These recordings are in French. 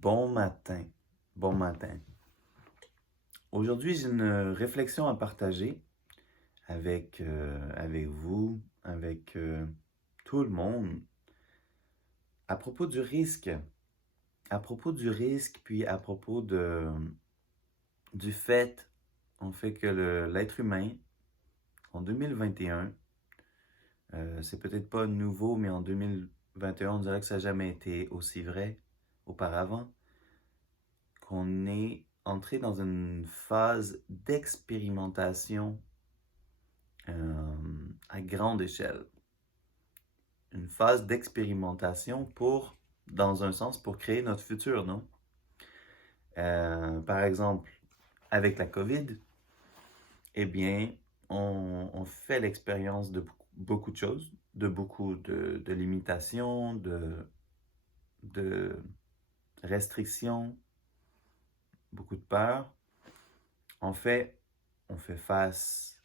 Bon matin, bon matin. Aujourd'hui, j'ai une réflexion à partager avec vous, avec tout le monde, à propos du risque. À propos du risque, puis à propos du fait, en fait que l'être humain, en 2021, c'est peut-être pas nouveau, mais en 2021, on dirait que ça n'a jamais été aussi vrai auparavant, qu'on est entré dans une phase d'expérimentation à grande échelle. Une phase d'expérimentation dans un sens, pour créer notre futur, non? Par exemple, avec la COVID, eh bien, on fait l'expérience de beaucoup de choses, de beaucoup de limitations, de restrictions, beaucoup de peur. En fait, on fait face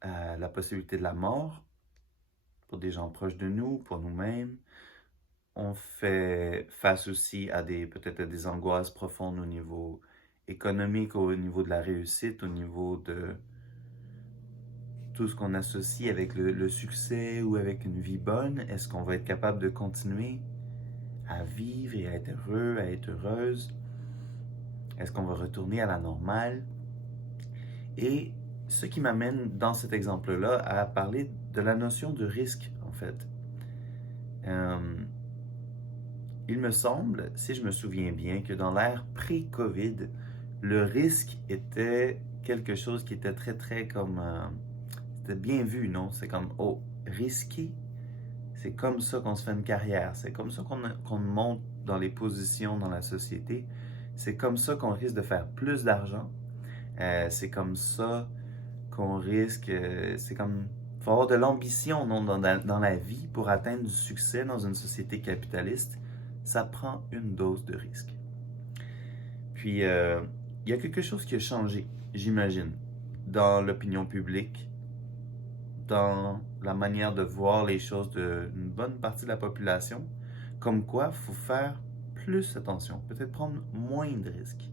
à la possibilité de la mort pour des gens proches de nous, pour nous-mêmes. On fait face aussi à peut-être à des angoisses profondes au niveau économique, au niveau de la réussite, au niveau de tout ce qu'on associe avec le succès ou avec une vie bonne. Est-ce qu'on va être capable de continuer à vivre et à être heureux, à être heureuse? Est-ce qu'on va retourner à la normale? Et ce qui m'amène dans cet exemple-là à parler de la notion de risque, en fait. Il me semble, si je me souviens bien, que dans l'ère pré-COVID, le risque était quelque chose qui était très, très comme... c'était bien vu, non? C'est comme, oh, risqué, c'est comme ça qu'on se fait une carrière, c'est comme ça qu'on monte dans les positions dans la société, c'est comme ça qu'on risque de faire plus d'argent, c'est comme ça qu'on risque, c'est comme... Il faut avoir de l'ambition non, dans la vie pour atteindre du succès dans une société capitaliste. Ça prend une dose de risque. Puis, il y a quelque chose qui a changé, j'imagine, dans l'opinion publique, dans la manière de voir les choses d'une bonne partie de la population, comme quoi il faut faire plus attention, peut-être prendre moins de risques.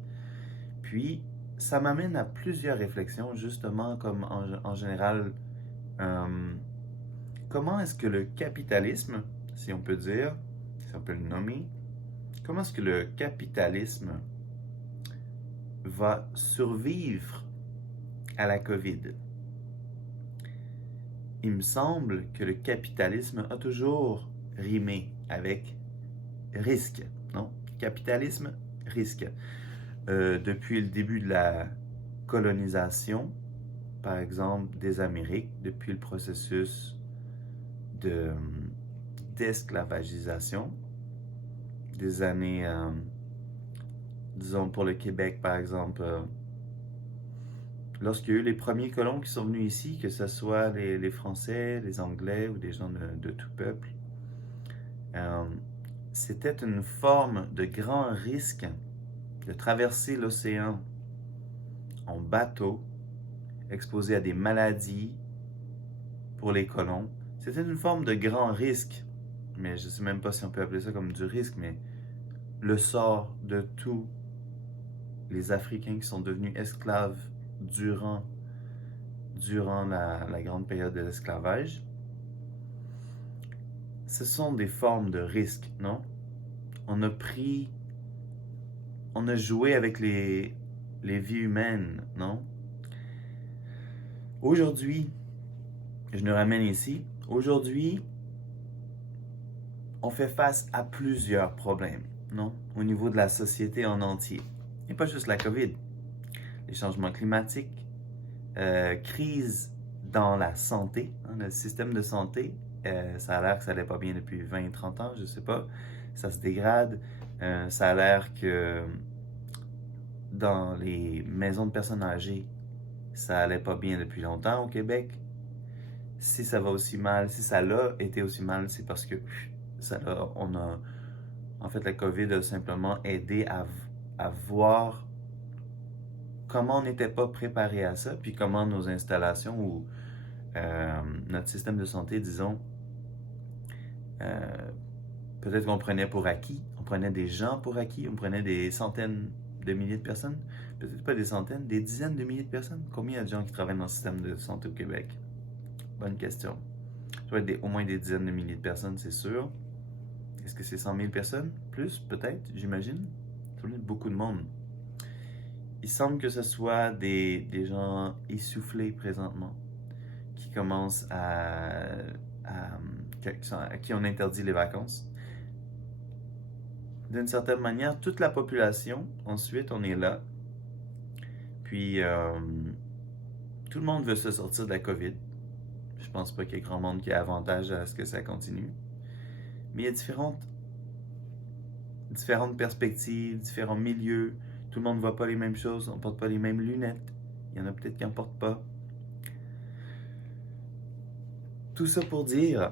Puis, ça m'amène à plusieurs réflexions, justement, comme en général, euh, comment est-ce que le capitalisme, si on peut dire, si on peut le nommer, comment est-ce que le capitalisme va survivre à la COVID? Il me semble que le capitalisme a toujours rimé avec risque, non? Capitalisme, risque. Depuis le début de la colonisation, par exemple, des Amériques, depuis le processus de, d'esclavagisation des années, disons pour le Québec, par exemple, lorsqu'il y a eu les premiers colons qui sont venus ici, que ce soit les Français, les Anglais ou des gens de tout peuple, euh, c'était une forme de grand risque de traverser l'océan en bateau, exposé à des maladies pour les colons. C'était une forme de grand risque, mais je ne sais même pas si on peut appeler ça comme du risque, mais le sort de tous les Africains qui sont devenus esclaves durant, durant la grande période de l'esclavage, ce sont des formes de risque, non? On a pris, on a joué avec les vies humaines, non? Aujourd'hui, je nous ramène ici, aujourd'hui, on fait face à plusieurs problèmes, non? Au niveau de la société en entier. Et pas juste la COVID. Les changements climatiques, crise dans la santé, hein, le système de santé, ça a l'air que ça n'allait pas bien depuis 20-30 ans, je sais pas. Ça se dégrade. Ça a l'air que dans les maisons de personnes âgées, ça allait pas bien depuis longtemps au Québec. Si ça va aussi mal, si ça l'a été aussi mal, c'est parce que en fait, la COVID a simplement aidé à voir comment on n'était pas préparé à ça, puis comment nos installations ou notre système de santé, disons, euh, peut-être qu'on prenait pour acquis, prenait des gens pour acquis, on prenait des centaines de milliers de personnes, peut-être pas des centaines, des dizaines de milliers de personnes. Combien il y a de gens qui travaillent dans le système de santé au Québec? Bonne question. Ça doit être au moins des dizaines de milliers de personnes, c'est sûr. Est-ce que c'est 100 000 personnes? Plus, peut-être, j'imagine. Ça doit être beaucoup de monde. Il semble que ce soit des gens essoufflés présentement, qui commencent à qui on interdit les vacances. D'une certaine manière, toute la population, ensuite, on est là. Puis, tout le monde veut se sortir de la COVID. Je pense pas qu'il y ait grand monde qui a avantage à ce que ça continue. Mais il y a différentes perspectives, différents milieux. Tout le monde ne voit pas les mêmes choses, on ne porte pas les mêmes lunettes. Il y en a peut-être qui n'en portent pas. Tout ça pour dire,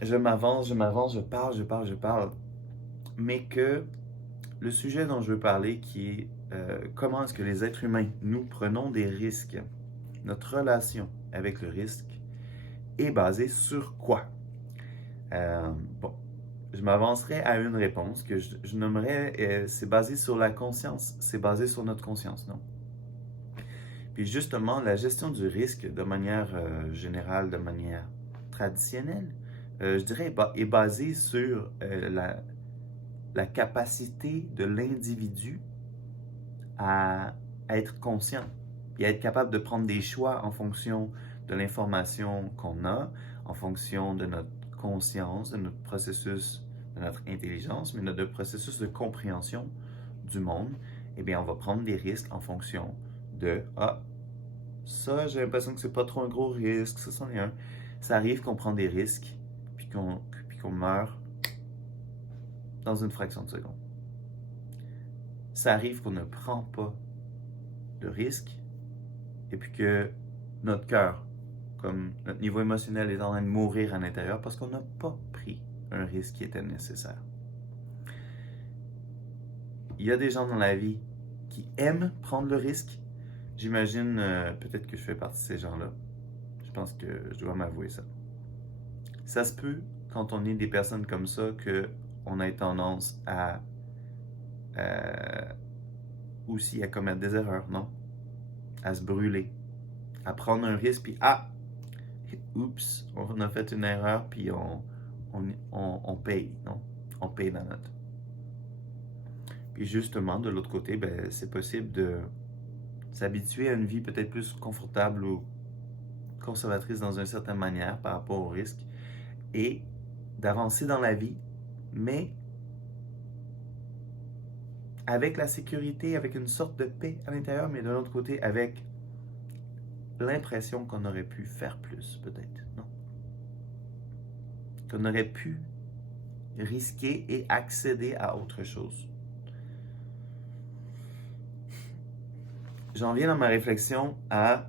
je m'avance, je parle. Mais que le sujet dont je veux parler, qui est comment est-ce que les êtres humains, nous prenons des risques, notre relation avec le risque est basée sur quoi? Bon, je m'avancerai à une réponse que je nommerais, c'est basé sur la conscience, c'est basé sur notre conscience, non? Puis justement, la gestion du risque de manière générale, de manière traditionnelle, je dirais, est basée sur la capacité de l'individu à être conscient et à être capable de prendre des choix en fonction de l'information qu'on a, en fonction de notre conscience, de notre processus, de notre intelligence, mais de notre processus de compréhension du monde. Eh bien, on va prendre des risques en fonction de ça, j'ai l'impression que c'est pas trop un gros risque, ça c'en est un. Ça arrive qu'on prend des risques, puis qu'on meurt dans une fraction de seconde. Ça arrive qu'on ne prend pas de risque, et puis que notre cœur, comme notre niveau émotionnel est en train de mourir à l'intérieur parce qu'on n'a pas pris un risque qui était nécessaire. Il y a des gens dans la vie qui aiment prendre le risque. J'imagine, peut-être que je fais partie de ces gens-là. Je pense que je dois m'avouer ça. Ça se peut, quand on est des personnes comme ça, qu'on ait tendance à aussi à commettre des erreurs, non? À se brûler, à prendre un risque, puis oups, on a fait une erreur, puis on paye, non? On paye la note. Puis justement, de l'autre côté, ben, c'est possible de s'habituer à une vie peut-être plus confortable ou conservatrice dans une certaine manière par rapport au risque et d'avancer dans la vie, mais avec la sécurité, avec une sorte de paix à l'intérieur, mais de l'autre côté, avec l'impression qu'on aurait pu faire plus, peut-être, non? Qu'on aurait pu risquer et accéder à autre chose. J'en viens dans ma réflexion à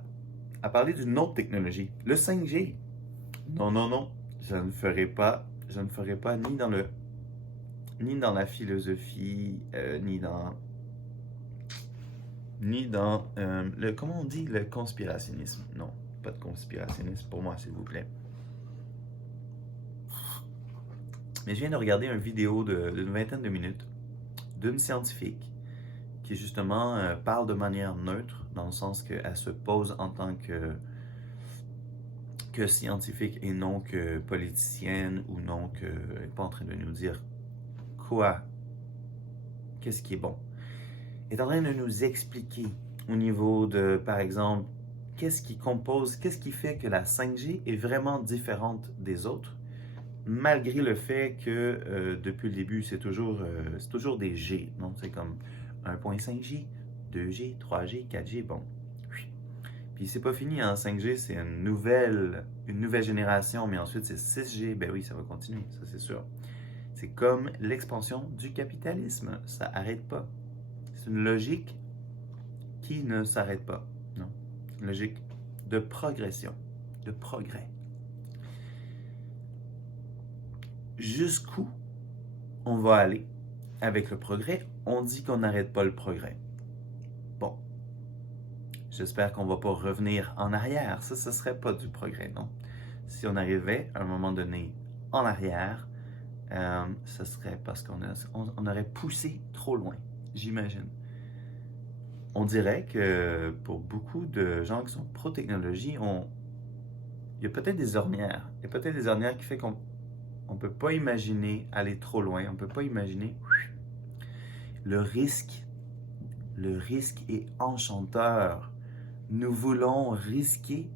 parler d'une autre technologie, le 5G. Non, je ne ferai pas ni dans la philosophie, ni dans comment on dit, le conspirationnisme. Non, pas de conspirationnisme pour moi, s'il vous plaît. Mais je viens de regarder une vidéo d'une vingtaine de minutes d'une scientifique qui justement parle de manière neutre, dans le sens qu'elle se pose en tant que scientifique et non que politicienne ou non que... Elle n'est pas en train de nous dire quoi, qu'est-ce qui est bon. Elle est en train de nous expliquer au niveau de, par exemple, qu'est-ce qui fait que la 5G est vraiment différente des autres, malgré le fait que depuis le début, c'est toujours des G, non? C'est comme 1.5G, 2G, 3G, 4G, bon. Puis c'est pas fini, hein? 5G, c'est une nouvelle génération, mais ensuite c'est 6G, ben oui, ça va continuer, ça c'est sûr. C'est comme l'expansion du capitalisme, ça arrête pas. C'est une logique qui ne s'arrête pas, non? C'est une logique de progression, de progrès. Jusqu'où on va aller avec le progrès? On dit qu'on n'arrête pas le progrès. Bon, j'espère qu'on ne va pas revenir en arrière. Ça, ce ne serait pas du progrès, non? Si on arrivait à un moment donné en arrière, ce serait parce on aurait poussé trop loin, j'imagine. On dirait que pour beaucoup de gens qui sont pro-technologie, il y a peut-être des ornières. Il y a peut-être des ornières qui fait qu'on ne peut pas imaginer aller trop loin. On ne peut pas imaginer le risque. Le risque est enchanteur. Nous voulons risquer.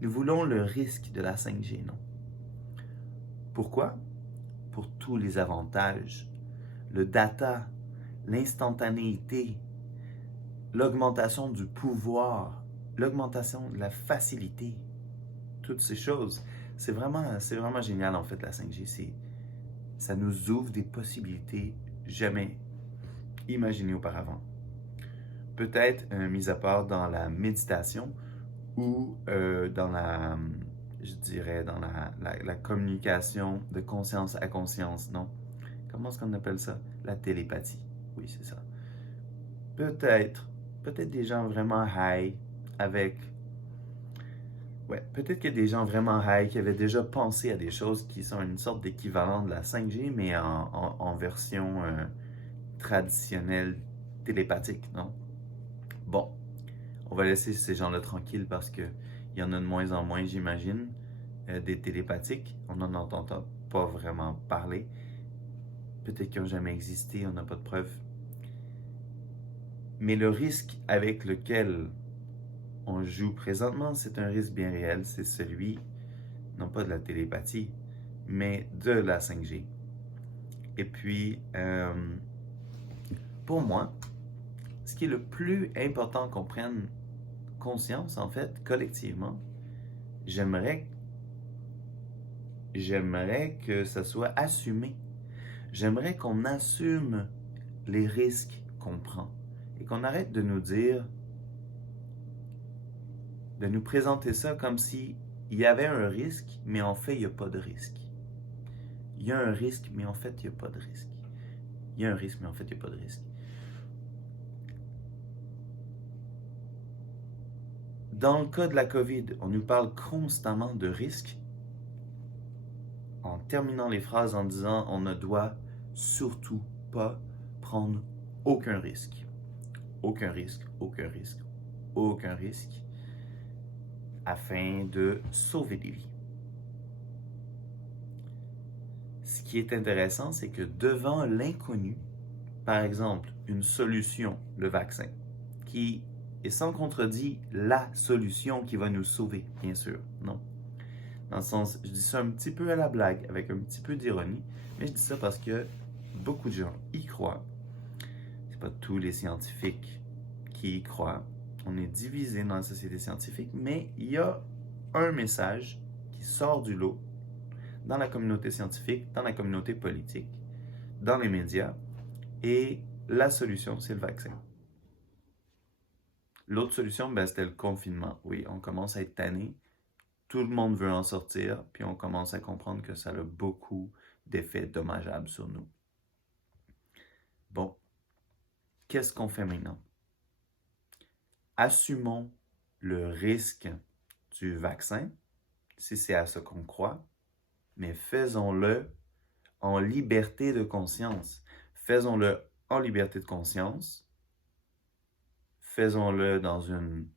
Nous voulons le risque de la 5G, non? Pourquoi? Pour tous les avantages. Le data, l'instantanéité, l'augmentation du pouvoir, l'augmentation de la facilité, toutes ces choses. C'est vraiment génial en fait la 5G. Ça nous ouvre des possibilités jamais imaginées auparavant. Peut-être mis à part dans la méditation ou je dirais, dans la communication de conscience à conscience, non? Comment est-ce qu'on appelle ça? La télépathie. Oui, c'est ça. Peut-être des gens vraiment high avec... Ouais, peut-être qu'il y a des gens vraiment high qui avaient déjà pensé à des choses qui sont une sorte d'équivalent de la 5G, mais en version traditionnelle télépathique, non? Bon, on va laisser ces gens-là tranquilles parce que il y en a de moins en moins, j'imagine, des télépathiques. On n'en entend pas vraiment parler. Peut-être qu'ils n'ont jamais existé, on n'a pas de preuves. Mais le risque avec lequel on joue présentement, c'est un risque bien réel. C'est celui, non pas de la télépathie, mais de la 5G. Et puis, pour moi, ce qui est le plus important qu'on prenne conscience, en fait, collectivement, j'aimerais que ça soit assumé. J'aimerais qu'on assume les risques qu'on prend et qu'on arrête de nous dire, de nous présenter ça comme si il y avait un risque, mais en fait, il n'y a pas de risque. Il y a un risque, mais en fait, il n'y a pas de risque. Il y a un risque, mais en fait, il n'y a pas de risque. Dans le cas de la COVID, on nous parle constamment de risques, en terminant les phrases en disant on ne doit surtout pas prendre aucun risque. Aucun risque, aucun risque, aucun risque, afin de sauver des vies. Ce qui est intéressant, c'est que devant l'inconnu, par exemple, une solution, le vaccin, qui est sans contredit la solution qui va nous sauver, bien sûr, non? Dans le sens, je dis ça un petit peu à la blague, avec un petit peu d'ironie, mais je dis ça parce que beaucoup de gens y croient. C'est pas tous les scientifiques qui y croient. On est divisé dans la société scientifique, mais il y a un message qui sort du lot dans la communauté scientifique, dans la communauté politique, dans les médias, et la solution, c'est le vaccin. L'autre solution, c'était le confinement. Oui, on commence à être tanné. Tout le monde veut en sortir, puis on commence à comprendre que ça a beaucoup d'effets dommageables sur nous. Bon, qu'est-ce qu'on fait maintenant? Assumons le risque du vaccin, si c'est à ce qu'on croit, mais faisons-le en liberté de conscience. Faisons-le en liberté de conscience. Faisons-le dans une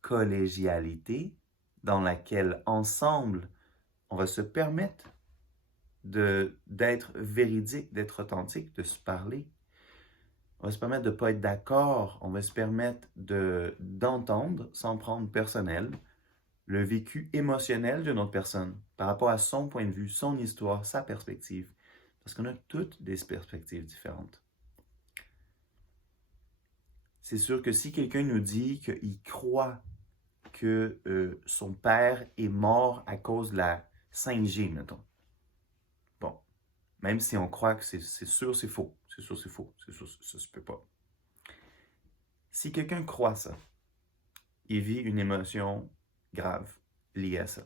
collégialité dans laquelle, ensemble, on va se permettre d'être véridique, d'être authentique, de se parler. On va se permettre de ne pas être d'accord. On va se permettre d'entendre, sans prendre personnel, le vécu émotionnel d'une autre personne par rapport à son point de vue, son histoire, sa perspective. Parce qu'on a toutes des perspectives différentes. C'est sûr que si quelqu'un nous dit qu'il croit que son père est mort à cause de la 5G, mettons. Bon, même si on croit que c'est sûr, c'est faux. C'est sûr, c'est faux. C'est sûr, ça se peut pas. Si quelqu'un croit ça, il vit une émotion grave liée à ça.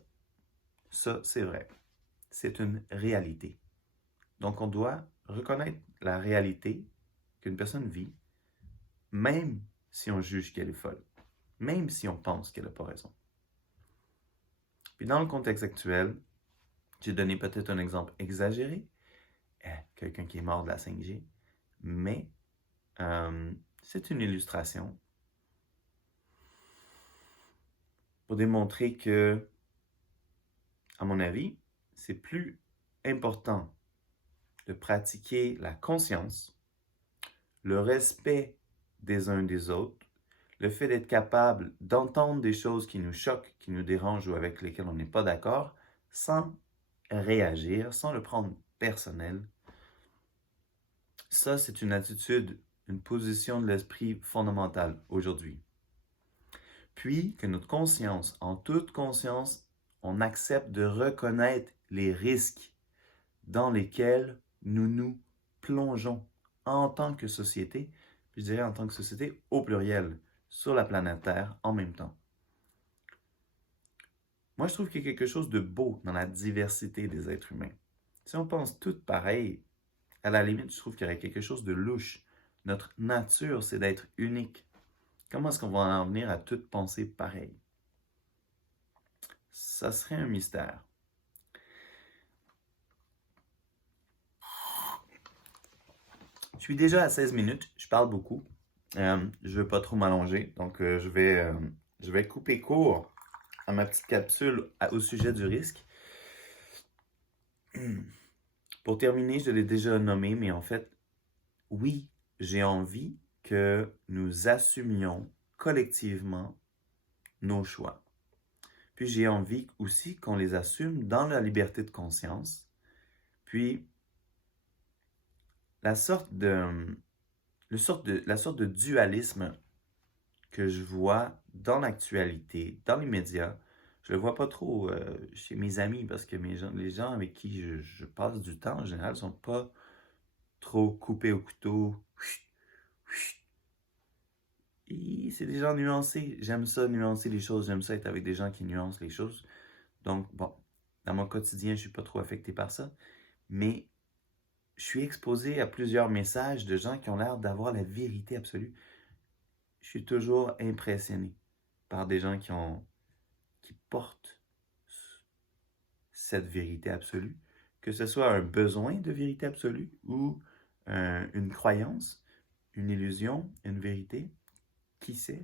Ça, c'est vrai. C'est une réalité. Donc, on doit reconnaître la réalité qu'une personne vit, même si on juge qu'elle est folle, même si on pense qu'elle n'a pas raison. Puis dans le contexte actuel, J'ai donné peut-être un exemple exagéré, quelqu'un qui est mort de la 5G, mais c'est une illustration pour démontrer que, à mon avis, c'est plus important de pratiquer la conscience, le respect des uns des autres, le fait d'être capable d'entendre des choses qui nous choquent, qui nous dérangent ou avec lesquelles on n'est pas d'accord, sans réagir, sans le prendre personnel. Ça, c'est une attitude, une position de l'esprit fondamentale aujourd'hui. Puis que notre conscience, en toute conscience, on accepte de reconnaître les risques dans lesquels nous nous plongeons en tant que société, puis je dirais en tant que société au pluriel, sur la planète Terre en même temps. Moi, je trouve qu'il y a quelque chose de beau dans la diversité des êtres humains. Si on pense tous pareil, à la limite, je trouve qu'il y aurait quelque chose de louche. Notre nature, c'est d'être unique. Comment est-ce qu'on va en venir à toutes penser pareil? Ça serait un mystère. Je suis déjà à 16 minutes, je parle beaucoup. Je ne veux pas trop m'allonger, donc je vais couper court à ma petite capsule au sujet du risque. Pour terminer, je l'ai déjà nommé, mais en fait, oui, j'ai envie que nous assumions collectivement nos choix. Puis j'ai envie aussi qu'on les assume dans la liberté de conscience. Puis la sorte de dualisme que je vois dans l'actualité, dans les médias, je le vois pas trop chez mes amis parce que les gens avec qui je passe du temps en général ne sont pas trop coupés au couteau. Et c'est des gens nuancés. J'aime ça, nuancer les choses. J'aime ça être avec des gens qui nuancent les choses. Donc, bon, dans mon quotidien, je ne suis pas trop affecté par ça. Mais je suis exposé à plusieurs messages de gens qui ont l'air d'avoir la vérité absolue. Je suis toujours impressionné par des gens qui portent cette vérité absolue, que ce soit un besoin de vérité absolue ou une croyance, une illusion, une vérité, qui sait?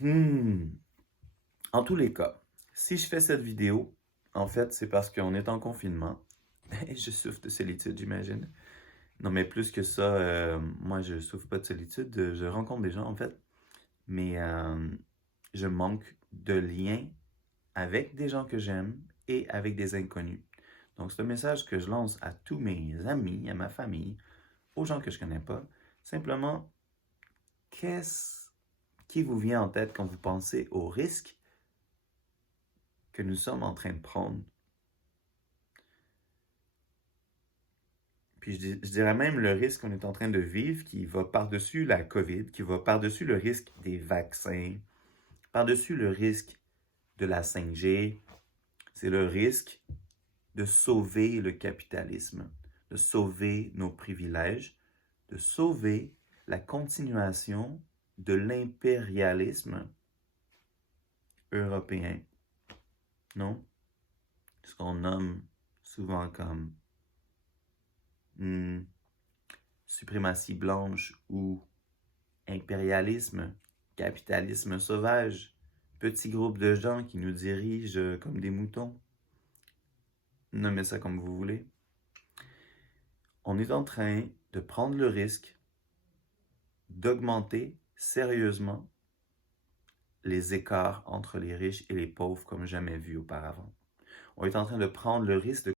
En tous les cas, si je fais cette vidéo, en fait, c'est parce qu'on est en confinement et je souffre de solitude, j'imagine. Non, mais plus que ça, moi, je souffre pas de solitude. Je rencontre des gens, en fait, mais je manque de lien avec des gens que j'aime et avec des inconnus. Donc, c'est un message que je lance à tous mes amis, à ma famille, aux gens que je connais pas. Simplement, qu'est-ce qui vous vient en tête quand vous pensez au risque que nous sommes en train de prendre? Puis je dirais même le risque qu'on est en train de vivre qui va par-dessus la COVID, qui va par-dessus le risque des vaccins, par-dessus le risque de la 5G. C'est le risque de sauver le capitalisme, de sauver nos privilèges, de sauver la continuation de l'impérialisme européen, non? Ce qu'on nomme souvent comme suprématie blanche ou impérialisme, capitalisme sauvage, petit groupe de gens qui nous dirigent comme des moutons. Nommez ça comme vous voulez. On est en train de prendre le risque d'augmenter sérieusement les écarts entre les riches et les pauvres comme jamais vu auparavant. On est en train de prendre le risque de